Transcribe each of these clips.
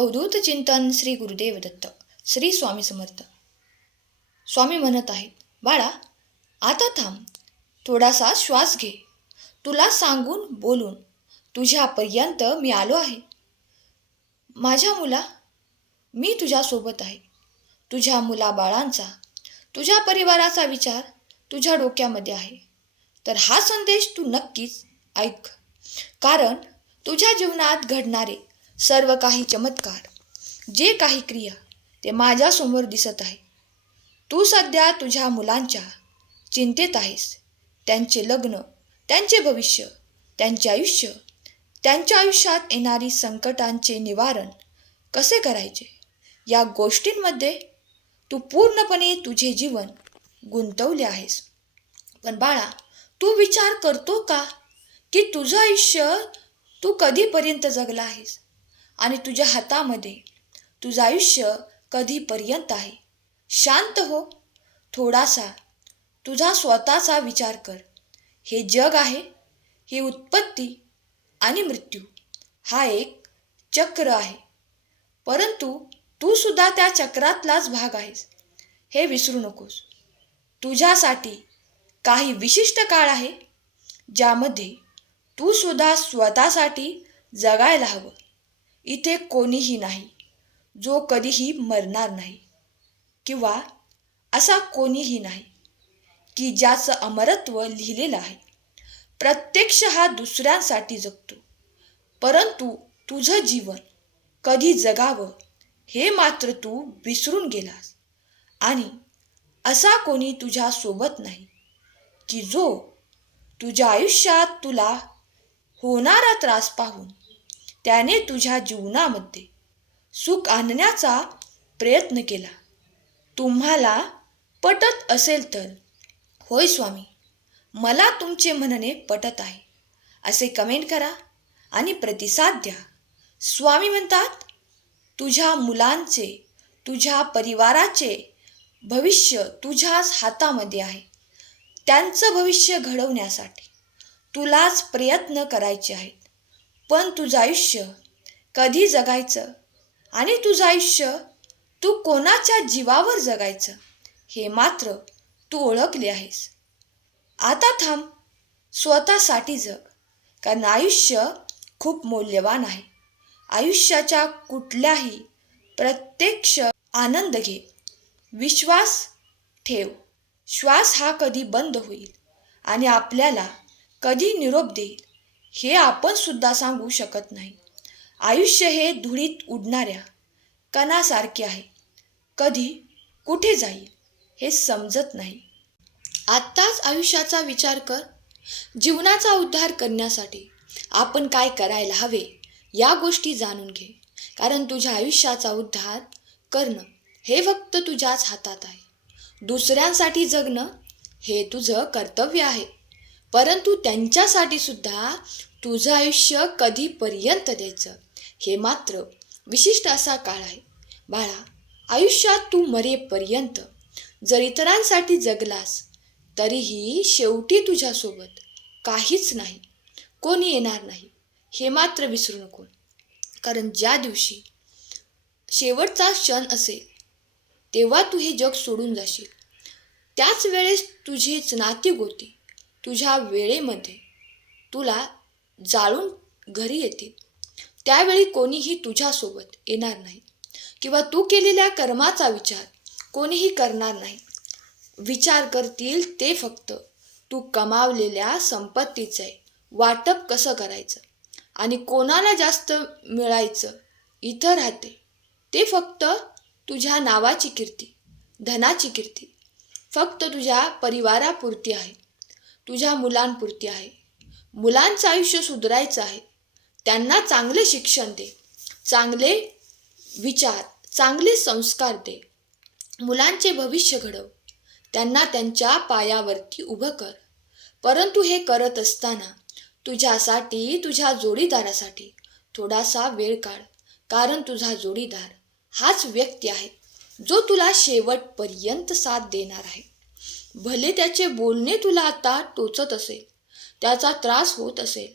अवधूत चिंतन श्री गुरुदेव दत्त. श्री स्वामी समर्थ. स्वामी म्हणत आहेत, बाळा आता थांब, थोडासा श्वास घे. तुला सांगून बोलून तुझ्यापर्यंत मी आलो आहे. माझ्या मुला, मी तुझ्यासोबत आहे. तुझ्या मुलाबाळांचा, तुझ्या परिवाराचा विचार तुझ्या डोक्यामध्ये आहे. तर हा संदेश तू नक्कीच ऐक, कारण तुझ्या जीवनात घडणारे सर्व काही चमत्कार, जे काही क्रिया, ते माझ्यासमोर दिसत आहे. तू सध्या तुझ्या मुलांच्या चिंतेत आहेस. त्यांचे लग्न, त्यांचे भविष्य, त्यांचे आयुष्य, त्यांच्या आयुष्यात येणारी संकटांचे निवारण कसे करायचे, या गोष्टींमध्ये तू पूर्णपणे तुझे जीवन गुंतवले आहेस. पण बाळा, तू विचार करतो का की तुझं आयुष्य तू कधीपर्यंत जगला आहेस आणि तुझ्या हातामध्ये तुझं आयुष्य कधीपर्यंत आहे? शांत हो, थोडासा तुझा स्वतःचा विचार कर. हे जग आहे, ही उत्पत्ती आणि मृत्यू हा एक चक्र आहे, परंतु तू सुद्धा त्या चक्रातलाच भाग आहेस, हे विसरू नकोस. तुझ्यासाठी काही विशिष्ट काळ आहे, ज्यामध्ये तू सुद्धा स्वतःसाठी जगायला हवं. इथे कोणीही नाही जो कधीही मरणार नाही, किंवा असा कोणीही नाही की ज्याचं अमरत्व लिहिलेलं आहे. प्रत्यक्ष हा दुसऱ्यांसाठी जगतो, परंतु तुझं जीवन कधी जगावं हे मात्र तू विसरून गेलास. आणि असा कोणी तुझ्या सोबत नाही की जो तुझ्या आयुष्यात तुला होणारा त्रास पाहून त्याने तुझ्या जीवनामध्ये सुख आणण्याचा प्रयत्न केला. तुम्हाला पटत असेल तर होय स्वामी, मला तुमचे म्हणणे पटत आहे असे कमेंट करा आणि प्रतिसाद द्या. स्वामी म्हणतात, तुझ्या मुलांचे, तुझ्या परिवाराचे भविष्य तुझ्याच हातामध्ये आहे. त्यांचं भविष्य घडवण्यासाठी तुलाच प्रयत्न करायचे आहेत. पण तुझं आयुष्य कधी जगायचं आणि तुझं आयुष्य तू कोणाच्या जीवावर जगायचं हे मात्र तू ओळखले आहेस. आता थांब, स्वतःसाठी जग, कारण आयुष्य खूप मौल्यवान आहे. आयुष्याच्या कुठल्याही प्रत्यक्ष आनंद घे, विश्वास ठेव. श्वास हा कधी बंद होईल आणि आपल्याला कधी निरोप देईल हे आपण सुद्धा सांगू शकत नाही. आयुष्य हे धुळीत उडणाऱ्या कणासारखे आहे, कधी कुठे जाईल हे समजत नाही. आत्ताच आयुष्याचा विचार कर. जीवनाचा उद्धार करण्यासाठी आपण काय करायला हवे या गोष्टी जाणून घे, कारण तुझ्या आयुष्याचा उद्धार करणं हे फक्त तुझ्याच हातात आहे. दुसऱ्यांसाठी जगणं हे तुझं कर्तव्य आहे, परंतु त्यांच्यासाठी सुद्धा तुझं आयुष्य कधीपर्यंत द्यायचं हे मात्र विशिष्ट असा काळ आहे. बाळा, आयुष्यात तू मरेपर्यंत जर इतरांसाठी जगलास तरीही शेवटी तुझ्यासोबत काहीच नाही, कोणी येणार नाही हे मात्र विसरू नको. कारण ज्या दिवशी शेवटचा क्षण असेल तेव्हा तू हे जग सोडून जाशील. त्याच वेळेस तुझीच नाती गोती तुझ्या वेळेमध्ये तुला जाळून घरी येतील. त्यावेळी कोणीही तुझ्यासोबत येणार नाही, किंवा तू केलेल्या कर्माचा विचार कोणीही करणार नाही. विचार करतील ते फक्त तू कमावलेल्या संपत्तीचे वाटप कसं करायचं आणि कोणाला जास्त मिळायचं इथं राहते. ते फक्त तुझ्या नावाची कीर्ती, धनाची कीर्ती फक्त तुझ्या परिवारापुरती आहे, तुझ्या मुलांपुरती आहे. मुलांचं आयुष्य सुधारायचं आहे, त्यांना चांगले शिक्षण दे, चांगले विचार, चांगले संस्कार दे. मुलांचे भविष्य घडव, त्यांना त्यांच्या पायावरती उभं कर. परंतु हे करत असताना तुझ्यासाठी, तुझ्या जोडीदारासाठी थोडासा वेळ काढ, कारण तुझा जोडीदार हाच व्यक्ती आहे जो तुला शेवटपर्यंत साथ देणार आहे. भले त्याचे बोलणे तुला आता टोचत असेल, त्याचा त्रास होत असेल,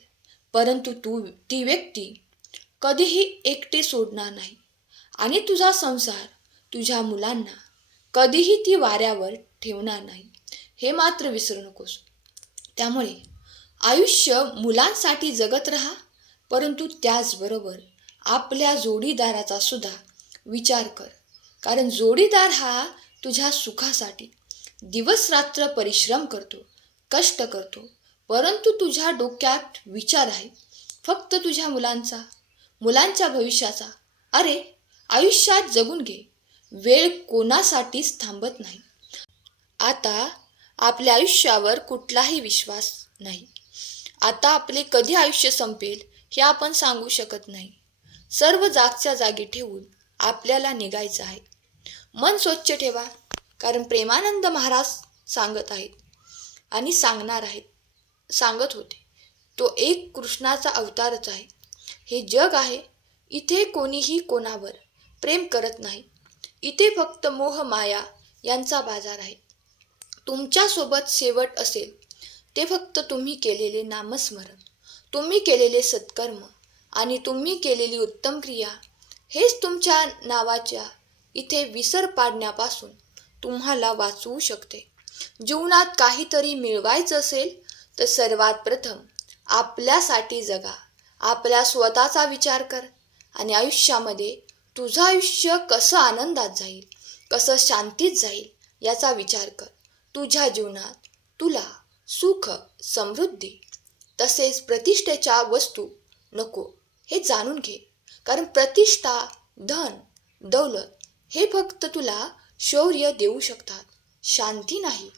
परंतु ती व्यक्ती कधीही एकटे सोडणार नाही. आणि तुझा संसार, तुझ्या मुलांना कधीही ती वाऱ्यावर ठेवणार नाही, हे मात्र विसरू नकोस. त्यामुळे आयुष्य मुलांसाठी जगत राहा, परंतु त्याचबरोबर आपल्या जोडीदाराचा सुद्धा विचार कर. कारण जोडीदार हा तुझ्या सुखासाठी दिवसरात्र परिश्रम करतो, कष्ट करतो, परंतु तुझ्या डोक्यात विचार आहे फक्त तुझ्या मुलांचा, मुलांच्या भविष्याचा. अरे, आयुष्यात जगून घे. वेळ कोणासाठीच थांबत नाही. आता आपल्या आयुष्यावर कुठलाही विश्वास नाही. आता आपले कधी आयुष्य संपेल हे आपण सांगू शकत नाही. सर्व जागच्या जागी ठेवून आपल्याला निघायचं आहे. मन स्वच्छ ठेवा, कारण प्रेमानंद महाराज सांगत आहेत आणि सांगणार आहेत, सांगत होते. तो एक कृष्णाचा अवतारच आहे. हे जग आहे, इथे कोणीही कोणावर प्रेम करत नाही. इथे फक्त मोह माया यांचा बाजार आहे. तुमच्यासोबत शेवट असेल ते फक्त तुम्ही केलेले नामस्मरण, तुम्ही केलेले सत्कर्म आणि तुम्ही केलेली उत्तम क्रिया. हेच तुमच्या नावाच्या इथे विसर पाडण्यापासून तुम्हाला वाचवू शकते. जीवनात काहीतरी मिळवायचं असेल तर सर्वात प्रथम आपल्यासाठी जगा, आपल्या स्वतःचा विचार कर आणि आयुष्यामध्ये तुझं आयुष्य कसं आनंदात जाईल, कसं शांतीत जाईल याचा विचार कर. तुझ्या जीवनात तुला सुख, समृद्धी तसेच प्रतिष्ठेच्या वस्तू नको हे जाणून घे. कारण प्रतिष्ठा, धन, दौलत हे फक्त तुला शौर्य देऊ शकतात, शांती नाही.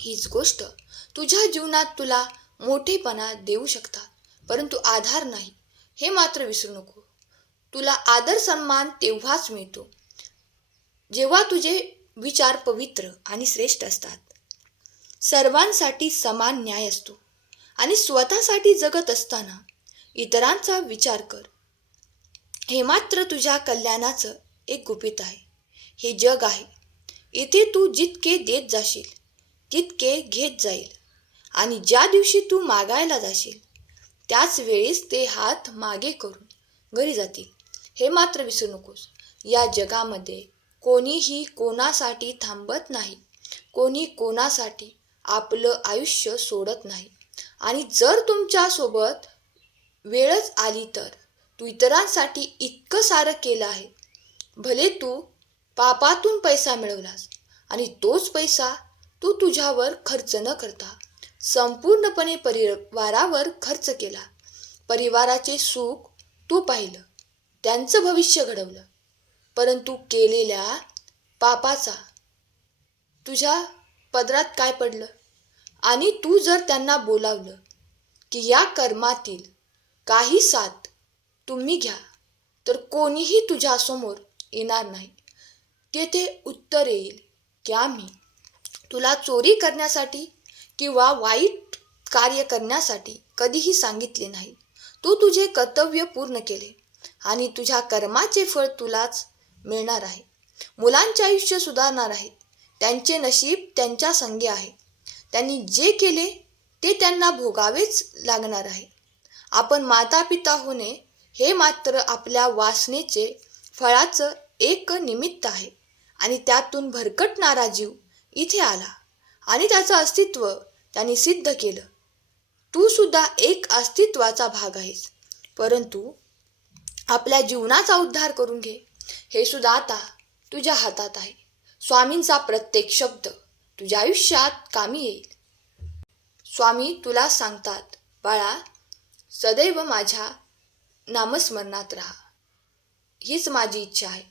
हीच गोष्ट तुझ्या जीवनात तुला मोठेपणा देऊ शकतात, परंतु आधार नाही, हे मात्र विसरू नको. तुला आदर सन्मान तेव्हाच मिळतो जेव्हा तुझे विचार पवित्र आणि श्रेष्ठ असतात. सर्वांसाठी समान न्याय असतो आणि स्वतःसाठी जगत असताना इतरांचा विचार कर. हे मात्र तुझ्या कल्याणाचं एक गुपित आहे. हे जग आहे, इथे तू जितके देत जाशील तितके घेत जाईल आणि ज्या दिवशी तू मागायला जाशील त्याच वेळेस ते हात मागे करून घरी जातील, हे मात्र विसरू नकोस. या जगामध्ये कोणीही कोणासाठी थांबत नाही, कोणी कोणासाठी आपलं आयुष्य सोडत नाही. आणि जर तुमच्यासोबत वेळच आली तर तू इतरांसाठी इतकं सारं केलं आहे. भले तू पापातून पैसा मिळवलास आणि तोच पैसा तू तुझ्यावर खर्च न करता संपूर्णपणे परिवारावर खर्च केला. परिवाराचे सुख तू पाहिलं, त्यांचं भविष्य घडवलं, परंतु केलेल्या पापाचा तुझ्या पदरात काय पडलं? आणि तू जर त्यांना बोलावलं की या कर्मातील काही साथ तुम्ही घ्या, तर कोणीही तुझ्यासमोर येणार नाही. तेथे उत्तर येईल की आम्ही तुला चोरी करण्यासाठी किंवा वाईट कार्य करण्यासाठी कधीही सांगितले नाही. तू तुझे कर्तव्य पूर्ण केले आणि तुझ्या कर्माचे फळ तुलाच मिळणार आहे. मुलांचे आयुष्य सुधारणार आहे. त्यांचे नशीब त्यांच्या संगे आहे. त्यांनी जे केले ते त्यांना भोगावेच लागणार आहे. आपण मातापिता होणे हे मात्र आपल्या वासनेचे फळाचं एक निमित्त आहे आणि त्यातून भरकटणारा जीव इथे आला आणि त्याचं अस्तित्व त्यांनी सिद्ध केलं. तू सुद्धा एक अस्तित्वाचा भाग आहेस, परंतु आपल्या जीवनाचा उद्धार करून घे, हे सुद्धा आता तुझ्या हातात आहे. स्वामींचा प्रत्येक शब्द तुझ्या आयुष्यात कामी येईल. स्वामी तुला सांगतात, बाळा, सदैव माझ्या नामस्मरणात राहा. हीच माझी इच्छा आहे.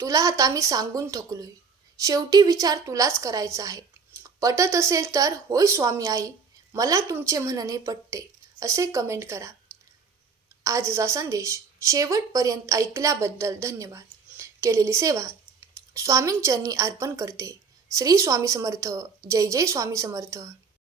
तुला आता मी सांगून थकलोय. शेवटी विचार तुलाच करायचा आहे. पटत असेल तर होय स्वामी आई, मला तुमचे म्हणणे पटते असे कमेंट करा. आजचा संदेश शेवटपर्यंत ऐकल्याबद्दल धन्यवाद. केलेली सेवा स्वामींचरणी अर्पण करते. श्री स्वामी समर्थ. जय जय स्वामी समर्थ.